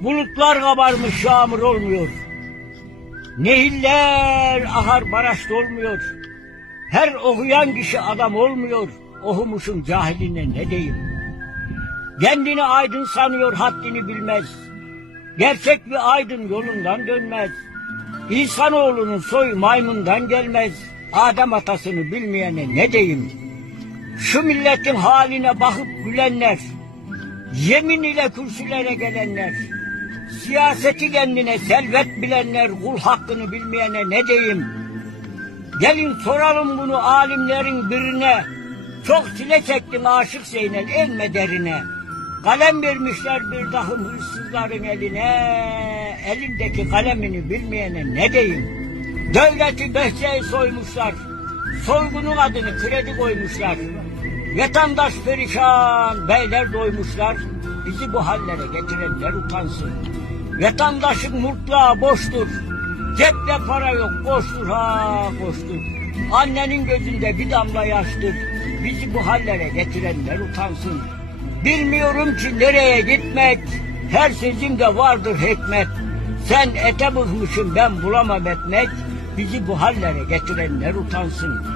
Bulutlar kabarmış, yağmur olmuyor. Nehirler ahar baraj dolmuyor. Her okuyan kişi adam olmuyor. Okumuşun cahiline ne diyeyim? Kendini aydın sanıyor, haddini bilmez. Gerçek bir aydın yolundan dönmez. İnsanoğlunun soyu maymundan gelmez. Adem atasını bilmeyene ne diyeyim? Şu milletin haline bakıp gülenler, yemin ile kürsülere gelenler, siyaseti kendine servet bilenler, kul hakkını bilmeyene ne diyeyim? Gelin soralım bunu alimlerin birine. Çok çile çektin Aşık Zeynel elme derine. Kalem vermişler bir takım hırsızların eline. Elindeki kalemini bilmeyene ne diyeyim? Devleti behçeyi soymuşlar. Soygunun adını kredi koymuşlar. Vatandaş perişan, beyler doymuşlar. Bizi bu hallere getirenler utansın. Vatandaşın mutlağı boştur. Cepte para yok, boştur ha boştur. Annenin gözünde bir damla yaştır. Bizi bu hallere getirenler utansın. Bilmiyorum ki nereye gitmek. Her sözümde vardır hikmet. Sen ete bıkmışsın, ben bulamam etmek. Bizi bu hallere getirenler utansın.